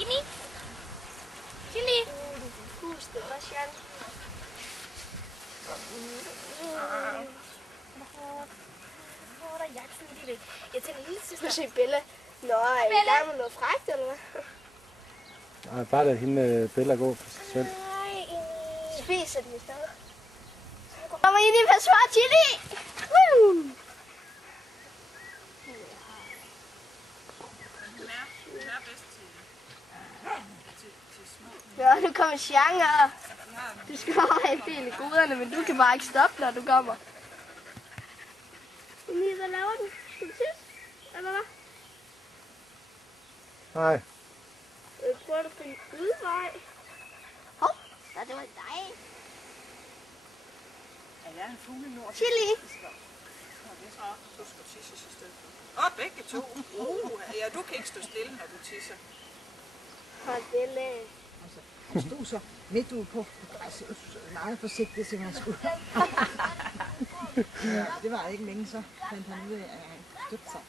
Chili. Chili. Du kan puste, hvad siger han? Hvor er der jaksen i det? Jeg tænker lille søster. Du se Bella. Nå, er I gang med noget frækt, eller hvad? Nej, bare lad hende Bella gå for sig selv. Spiser de i stedet. Kommer ind i forsvar, Chili! Woo! Ja, nu kommer Jean her. Du skal bare have del i goderne, men du kan bare ikke stoppe, når du kommer. Hvad laver du? Skal du tisse? Eller hvad? Nej. Jeg prøver at finde udvej. Hov, der det var dig. Er jeg en fuglenord? Chili. Du skal tisses i stedet for. Begge to. Ja, du kan ikke stå stille, når du tisser. Hold Bella. Han stod så midt ude på græsset, meget forsigtigt, som han skulle. Ja, det var ikke længe, så fandt han ud af, at han støtte sig.